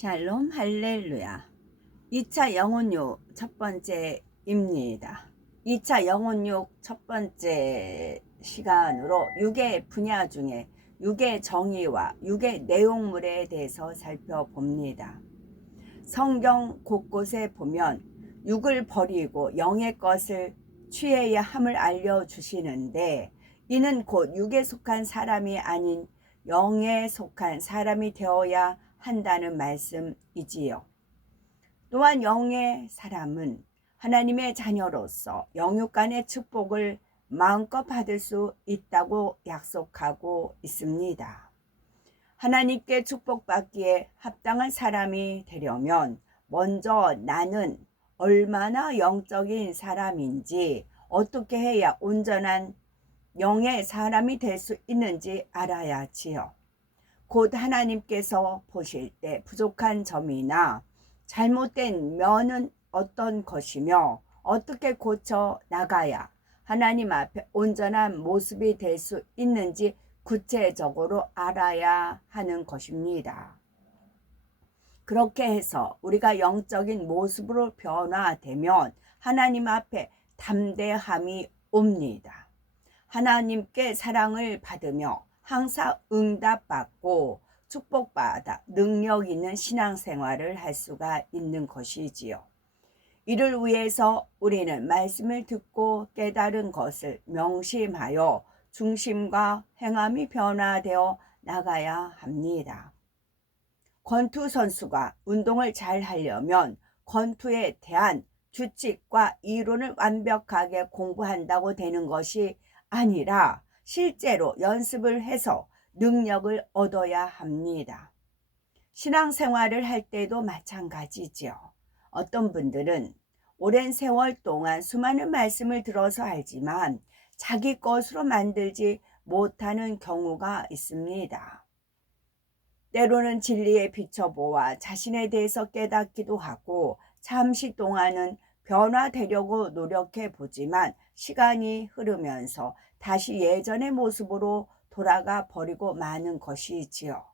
샬롬 할렐루야. 2차 영혼육 첫 번째입니다. 2차 영혼육 첫 번째 시간으로 육의 분야 중에 육의 정의와 육의 내용물에 대해서 살펴봅니다. 성경 곳곳에 보면 육을 버리고 영의 것을 취해야 함을 알려주시는데, 이는 곧 육에 속한 사람이 아닌 영에 속한 사람이 되어야 한다는 말씀이지요. 또한 영의 사람은 하나님의 자녀로서 영육 간의 축복을 마음껏 받을 수 있다고 약속하고 있습니다. 하나님께 축복받기에 합당한 사람이 되려면 먼저 나는 얼마나 영적인 사람인지, 어떻게 해야 온전한 영의 사람이 될 수 있는지 알아야지요. 곧 하나님께서 보실 때 부족한 점이나 잘못된 면은 어떤 것이며 어떻게 고쳐 나가야 하나님 앞에 온전한 모습이 될 수 있는지 구체적으로 알아야 하는 것입니다. 그렇게 해서 우리가 영적인 모습으로 변화되면 하나님 앞에 담대함이 옵니다. 하나님께 사랑을 받으며 항상 응답받고 축복받아 능력 있는 신앙생활을 할 수가 있는 것이지요. 이를 위해서 우리는 말씀을 듣고 깨달은 것을 명심하여 중심과 행함이 변화되어 나가야 합니다. 권투 선수가 운동을 잘 하려면 권투에 대한 규칙과 이론을 완벽하게 공부한다고 되는 것이 아니라 실제로 연습을 해서 능력을 얻어야 합니다. 신앙생활을 할 때도 마찬가지지요. 어떤 분들은 오랜 세월 동안 수많은 말씀을 들어서 알지만 자기 것으로 만들지 못하는 경우가 있습니다. 때로는 진리에 비춰보아 자신에 대해서 깨닫기도 하고 잠시 동안은 변화되려고 노력해 보지만 시간이 흐르면서 다시 예전의 모습으로 돌아가 버리고 마는 것이지요.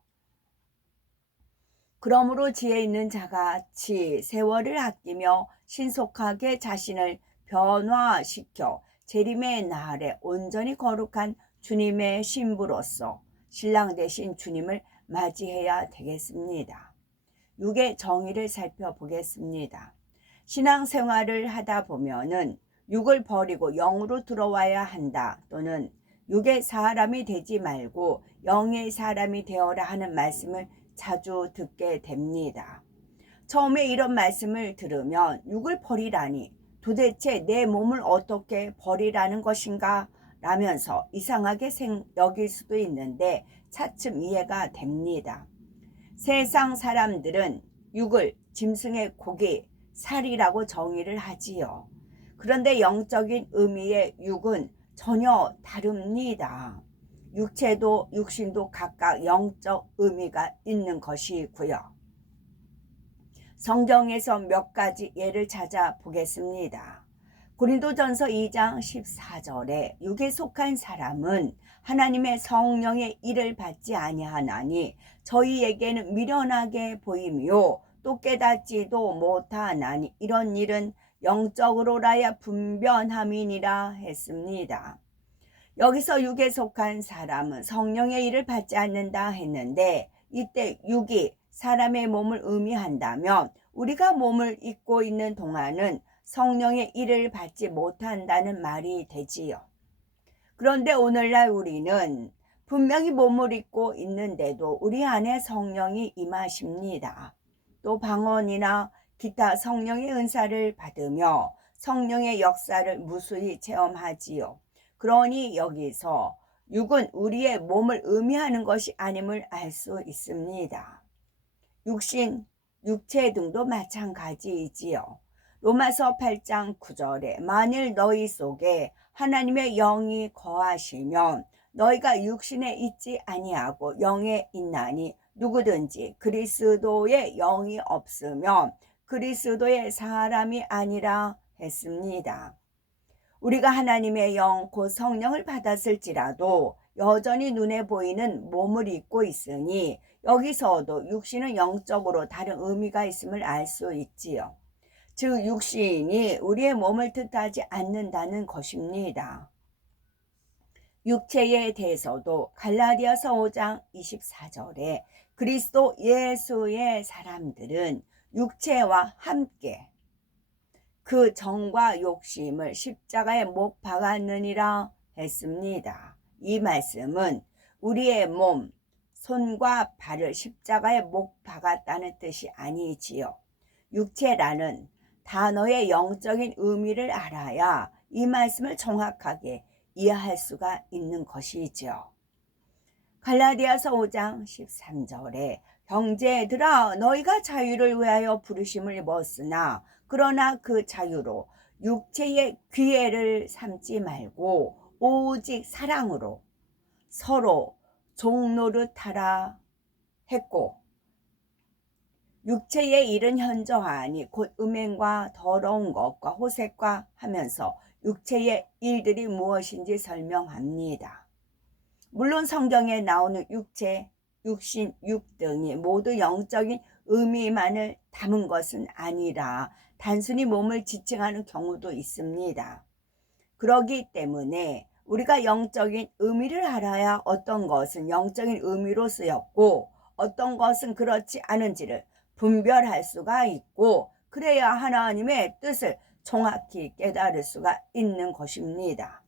그러므로 지혜 있는 자같이 세월을 아끼며 신속하게 자신을 변화시켜 재림의 날에 온전히 거룩한 주님의 신부로서 신랑 되신 주님을 맞이해야 되겠습니다. 육의 정의를 살펴보겠습니다. 신앙생활을 하다 보면은 육을 버리고 영으로 들어와야 한다, 또는 육의 사람이 되지 말고 영의 사람이 되어라 하는 말씀을 자주 듣게 됩니다. 처음에 이런 말씀을 들으면 육을 버리라니 도대체 내 몸을 어떻게 버리라는 것인가 라면서 이상하게 여길 수도 있는데 차츰 이해가 됩니다. 세상 사람들은 육을 짐승의 고기, 살이라고 정의를 하지요. 그런데 영적인 의미의 육은 전혀 다릅니다. 육체도 육신도 각각 영적 의미가 있는 것이고요. 성경에서 몇 가지 예를 찾아보겠습니다. 고린도전서 2장 14절에 육에 속한 사람은 하나님의 성령의 일을 받지 아니하나니 저희에게는 미련하게 보이며 또 깨닫지도 못하나니 이런 일은 영적으로라야 분변함이니라 했습니다. 여기서 육에 속한 사람은 성령의 일을 받지 않는다 했는데, 이때 육이 사람의 몸을 의미한다면 우리가 몸을 입고 있는 동안은 성령의 일을 받지 못한다는 말이 되지요. 그런데 오늘날 우리는 분명히 몸을 입고 있는데도 우리 안에 성령이 임하십니다. 또 방언이나 기타 성령의 은사를 받으며 성령의 역사를 무수히 체험하지요. 그러니 여기서 육은 우리의 몸을 의미하는 것이 아님을 알 수 있습니다. 육신, 육체 등도 마찬가지이지요. 로마서 8장 9절에 만일 너희 속에 하나님의 영이 거하시면 너희가 육신에 있지 아니하고 영에 있나니 누구든지 그리스도의 영이 없으면 그리스도의 사람이 아니라 했습니다. 우리가 하나님의 영, 곧 성령을 받았을지라도 여전히 눈에 보이는 몸을 입고 있으니 여기서도 육신은 영적으로 다른 의미가 있음을 알 수 있지요. 즉 육신이 우리의 몸을 뜻하지 않는다는 것입니다. 육체에 대해서도 갈라디아서 5장 24절에 그리스도 예수의 사람들은 육체와 함께 그 정과 욕심을 십자가에 못 박았느니라 했습니다. 이 말씀은 우리의 몸, 손과 발을 십자가에 못 박았다는 뜻이 아니지요. 육체라는 단어의 영적인 의미를 알아야 이 말씀을 정확하게 이해할 수가 있는 것이죠. 갈라디아서 5장 13절에 형제들아 너희가 자유를 위하여 부르심을 입었으나 그러나 그 자유로 육체의 귀애를 삼지 말고 오직 사랑으로 서로 종노릇하라 했고 육체의 일은 현저하니 곧 음행과 더러운 것과 호색과 하면서 육체의 일들이 무엇인지 설명합니다. 물론 성경에 나오는 육체, 육신, 육 등이 모두 영적인 의미만을 담은 것은 아니라 단순히 몸을 지칭하는 경우도 있습니다. 그러기 때문에 우리가 영적인 의미를 알아야 어떤 것은 영적인 의미로 쓰였고 어떤 것은 그렇지 않은지를 분별할 수가 있고 그래야 하나님의 뜻을 정확히 깨달을 수가 있는 것입니다.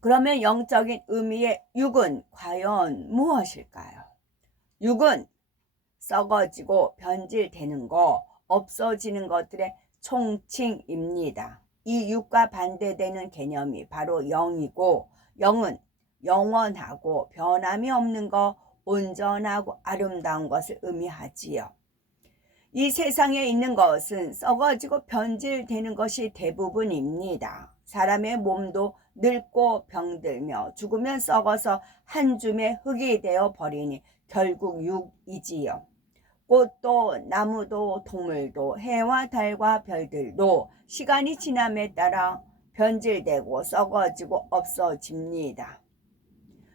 그러면 영적인 의미의 육은 과연 무엇일까요? 육은 썩어지고 변질되는 거, 없어지는 것들의 총칭입니다. 이 육과 반대되는 개념이 바로 영이고 영은 영원하고 변함이 없는 것, 온전하고 아름다운 것을 의미하지요. 이 세상에 있는 것은 썩어지고 변질되는 것이 대부분입니다. 사람의 몸도 늙고 병들며 죽으면 썩어서 한 줌의 흙이 되어 버리니 결국 육이지요. 꽃도 나무도 동물도 해와 달과 별들도 시간이 지남에 따라 변질되고 썩어지고 없어집니다.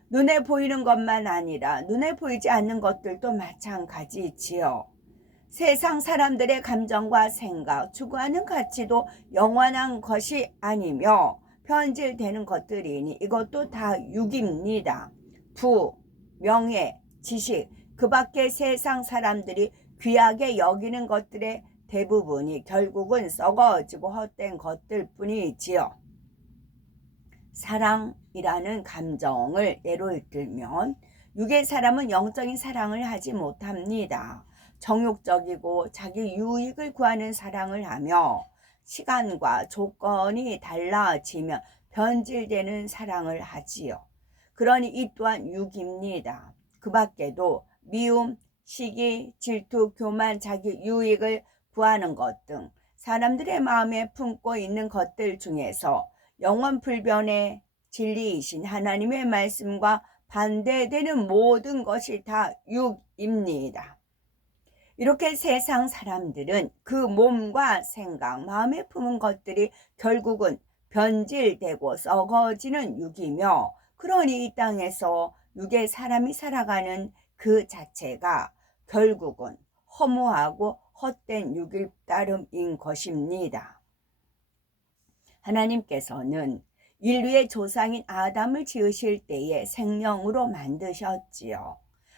눈에 보이는 것만 아니라 눈에 보이지 않는 것들도 마찬가지지요. 세상 사람들의 감정과 생각, 추구하는 가치도 영원한 것이 아니며 변질되는 것들이니 이것도 다 육입니다. 부, 명예, 지식, 그 밖에 세상 사람들이 귀하게 여기는 것들의 대부분이 결국은 썩어지고 헛된 것들 뿐이지요. 사랑이라는 감정을 예로 들면 육의 사람은 영적인 사랑을 하지 못합니다. 정욕적이고 자기 유익을 구하는 사랑을 하며 시간과 조건이 달라지면 변질되는 사랑을 하지요. 그러니 이 또한 육입니다. 그 밖에도 미움, 시기, 질투, 교만, 자기 유익을 구하는 것 등 사람들의 마음에 품고 있는 것들 중에서 영원 불변의 진리이신 하나님의 말씀과 반대되는 모든 것이 다 육입니다. 이렇게 세상 사람들은 그 몸과 생각, 마음에 품은 것들이 결국은 변질되고 썩어지는 육이며 그러니 이 땅에서 육의 사람이 살아가는 그 자체가 결국은 허무하고 헛된 육일 따름인 것입니다. 하나님께서는 인류의 조상인 아담을 지으실 때에 생명으로 만드셨지요.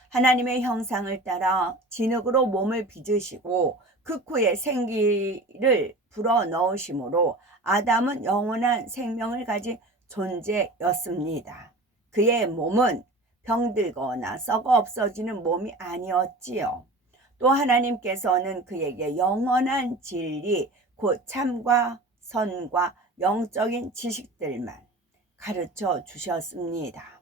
하나님의 형상을 따라 진흙으로 몸을 빚으시고 그 코에 생기를 불어넣으심으로 아담은 영원한 생명을 가진 존재였습니다. 그의 몸은 병들거나 썩어 없어지는 몸이 아니었지요. 또 하나님께서는 그에게 영원한 진리, 곧 참과 선과 영적인 지식들만 가르쳐 주셨습니다.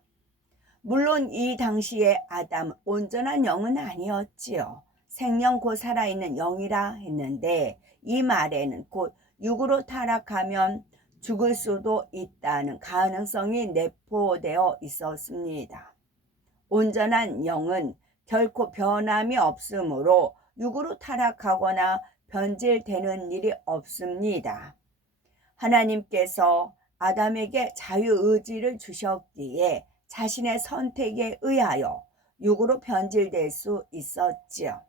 물론 이 당시에 아담은 온전한 영은 아니었지요. 생명 곧 살아있는 영이라 했는데 이 말에는 곧 육으로 타락하면 죽을 수도 있다는 가능성이 내포되어 있었습니다. 온전한 영은 결코 변함이 없으므로 육으로 타락하거나 변질되는 일이 없습니다. 하나님께서 아담에게 자유의지를 주셨기에 자신의 선택에 의하여 육으로 변질될 수 있었지요.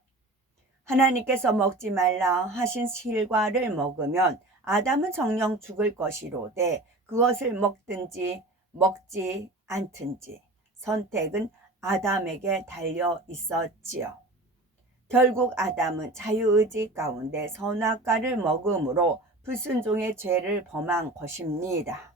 하나님께서 먹지 말라 하신 실과를 먹으면 아담은 정녕 죽을 것이로되 그것을 먹든지 먹지 않든지 선택은 아담에게 달려 있었지요. 결국 아담은 자유의지 가운데 선악과를 먹음으로 불순종의 죄를 범한 것입니다.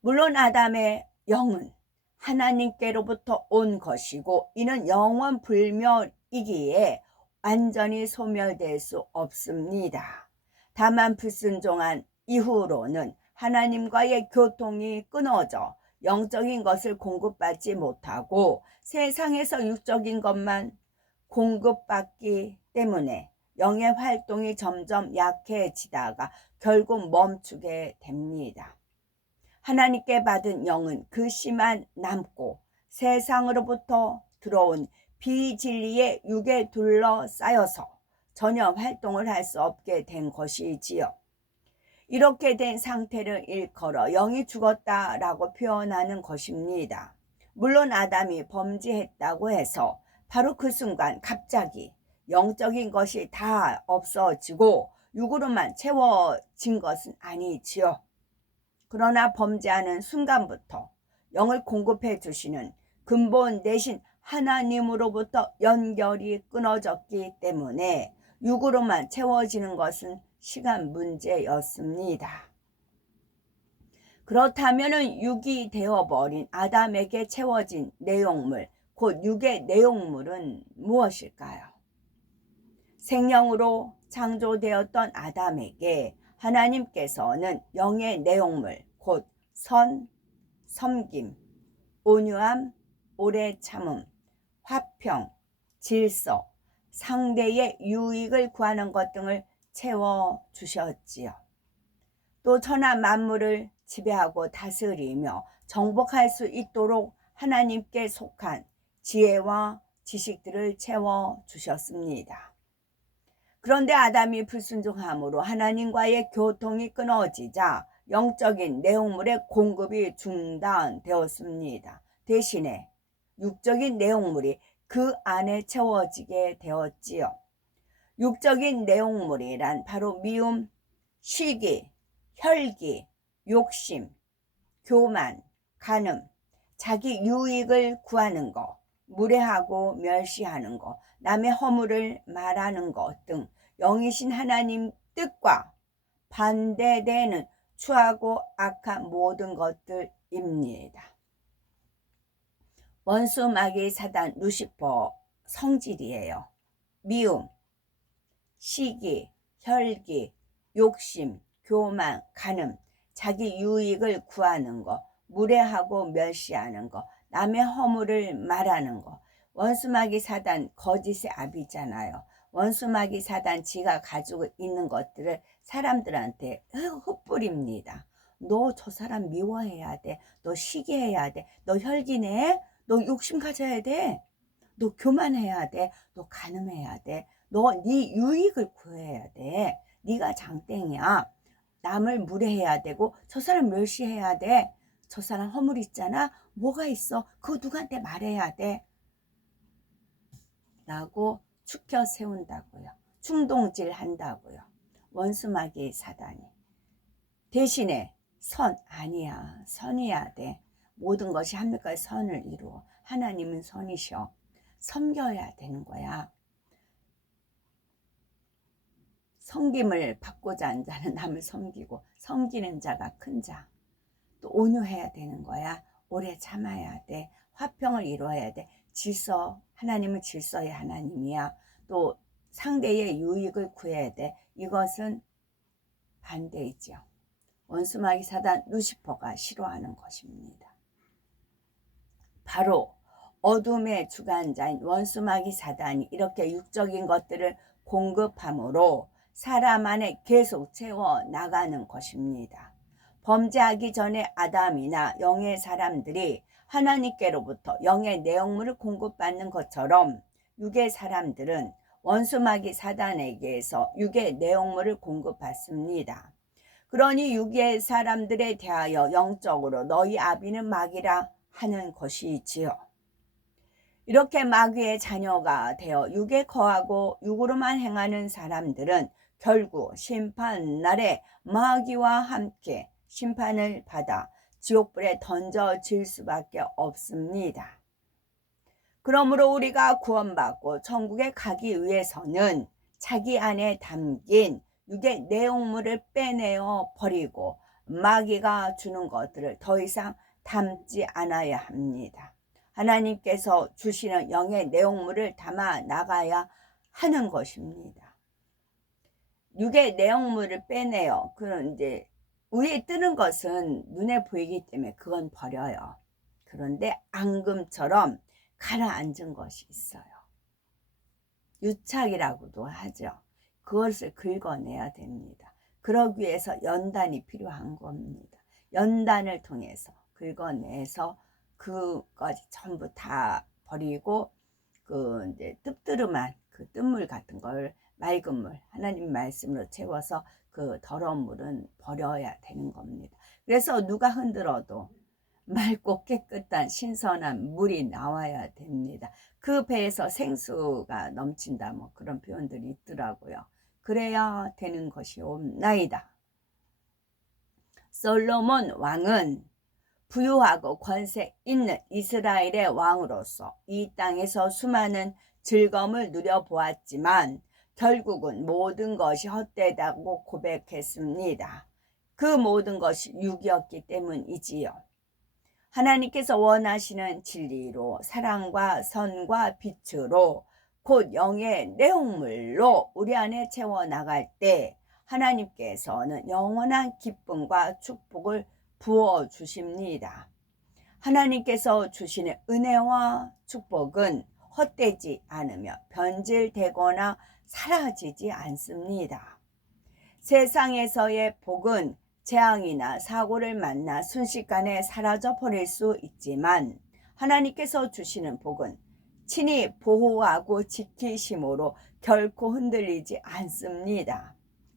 물론 아담의 영은 하나님께로부터 온 것이고 이는 영원 불멸이기에 완전히 소멸될 수 없습니다. 다만 불순종한 이후로는 하나님과의 교통이 끊어져 영적인 것을 공급받지 못하고 세상에서 육적인 것만 공급받기 때문에 영의 활동이 점점 약해지다가 결국 멈추게 됩니다. 하나님께 받은 영은 그 씨만 남고 세상으로부터 들어온 비진리의 육에 둘러싸여서 전혀 활동을 할 수 없게 된 것이지요. 이렇게 된 상태를 일컬어 영이 죽었다라고 표현하는 것입니다. 물론 아담이 범죄했다고 해서 바로 그 순간 갑자기 영적인 것이 다 없어지고 육으로만 채워진 것은 아니지요. 그러나 범죄하는 순간부터 영을 공급해 주시는 근본 대신 하나님으로부터 연결이 끊어졌기 때문에 육으로만 채워지는 것은 시간 문제였습니다. 그렇다면 육이 되어버린 아담에게 채워진 내용물, 곧 육의 내용물은 무엇일까요? 생명으로 창조되었던 아담에게 하나님께서는 영의 내용물, 곧 선, 섬김, 온유함, 오래 참음, 화평, 질서, 상대의 유익을 구하는 것 등을 채워주셨지요. 또 천하 만물을 지배하고 다스리며 정복할 수 있도록 하나님께 속한 지혜와 지식들을 채워주셨습니다. 그런데 아담이 불순종함으로 하나님과의 교통이 끊어지자 영적인 내용물의 공급이 중단되었습니다. 대신에 육적인 내용물이 그 안에 채워지게 되었지요. 육적인 내용물이란 바로 미움, 시기, 혈기, 욕심, 교만, 간음, 자기 유익을 구하는 것, 무례하고 멸시하는 것, 남의 허물을 말하는 것 등 영이신 하나님 뜻과 반대되는 추하고 악한 모든 것들입니다. 원수, 마귀, 사단, 루시퍼 성질이에요. 미움, 시기, 혈기, 욕심, 교만, 간음, 자기 유익을 구하는 것, 무례하고 멸시하는 것, 남의 허물을 말하는 것. 원수마귀 사단 거짓의 압이잖아요. 원수마귀 사단 지가 가지고 있는 것들을 사람들한테 흩뿌립니다. 너 저 사람 미워해야 돼. 너 시기해야 돼. 너 혈기네. 너 욕심 가져야 돼. 너 교만해야 돼. 너 간음해야 돼. 너 네 유익을 구해야 돼. 네가 장땡이야. 남을 무례해야 되고 저 사람 멸시해야 돼. 저 사람 허물 있잖아. 뭐가 있어? 그거 누구한테 말해야 돼. 라고 축혀 세운다고요. 충동질 한다고요. 원수마귀 사단이. 대신에 선 아니야. 선이야 돼. 모든 것이 합력과 선을 이루어. 하나님은 선이셔. 섬겨야 되는 거야. 섬김을 받고자 하는 자는 남을 섬기고 섬기는 자가 큰 자. 또 온유해야 되는 거야. 오래 참아야 돼. 화평을 이루어야 돼. 질서, 하나님은 질서의 하나님이야. 또 상대의 유익을 구해야 돼. 이것은 반대이죠. 원수마귀 사단 루시퍼가 싫어하는 것입니다. 바로 어둠의 주관자인 원수마귀 사단이 이렇게 육적인 것들을 공급함으로 사람 안에 계속 채워 나가는 것입니다. 범죄하기 전에 아담이나 영의 사람들이 하나님께로부터 영의 내용물을 공급받는 것처럼 육의 사람들은 원수마귀 사단에게서 육의 내용물을 공급받습니다. 그러니 육의 사람들에 대하여 영적으로 너희 아비는 마귀라 하는 것이지요. 이렇게 마귀의 자녀가 되어 육에 거하고 육으로만 행하는 사람들은 결국 심판날에 마귀와 함께 심판을 받아 지옥불에 던져질 수밖에 없습니다. 그러므로 우리가 구원받고 천국에 가기 위해서는 자기 안에 담긴 육의 내용물을 빼내어 버리고 마귀가 주는 것들을 더 이상 담지 않아야 합니다. 하나님께서 주시는 영의 내용물을 담아 나가야 하는 것입니다. 육의 내용물을 빼내요. 그런 이제 위에 뜨는 것은 눈에 보이기 때문에 그건 버려요. 그런데 앙금처럼 가라앉은 것이 있어요. 유착이라고도 하죠. 그것을 긁어내야 됩니다. 그러기 위해서 연단이 필요한 겁니다. 연단을 통해서 긁어내서 그까지 전부 다 버리고 그 이제 뜰뜨름한 그 뜬물 같은 걸 맑은 물 하나님 말씀으로 채워서 그 더러운 물은 버려야 되는 겁니다. 그래서 누가 흔들어도 맑고 깨끗한 신선한 물이 나와야 됩니다. 그 배에서 생수가 넘친다 뭐 그런 표현들이 있더라고요. 그래야 되는 것이옵나이다. 솔로몬 왕은 부유하고 권세 있는 이스라엘의 왕으로서 이 땅에서 수많은 즐거움을 누려보았지만 결국은 모든 것이 헛되다고 고백했습니다. 그 모든 것이 육이었기 때문이지요. 하나님께서 원하시는 진리로 사랑과 선과 빛으로 곧 영의 내용물로 우리 안에 채워나갈 때 하나님께서는 영원한 기쁨과 축복을 부어주십니다. 하나님께서 주시는 은혜와 축복은 헛되지 않으며 변질되거나 사라지지 않습니다. 세상에서의 복은 재앙이나 사고를 만나 순식간에 사라져 버릴 수 있지만 하나님께서 주시는 복은 친히 보호하고 지키심으로 결코 흔들리지 않습니다.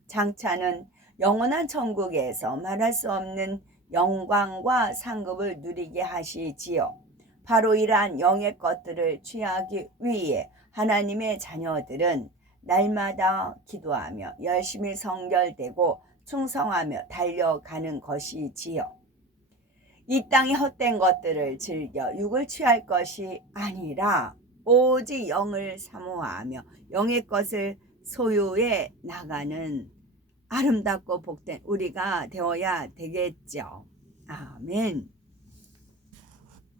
장차는 영원한 천국에서 말할 수 없는 영광과 상급을 누리게 하시지요. 바로 이러한 영의 것들을 취하기 위해 하나님의 자녀들은 날마다 기도하며 열심히 성결되고 충성하며 달려가는 것이지요. 이 땅의 헛된 것들을 즐겨 육을 취할 것이 아니라 오직 영을 사모하며 영의 것을 소유해 나가는 아름답고 복된 우리가 되어야 되겠죠. 아멘.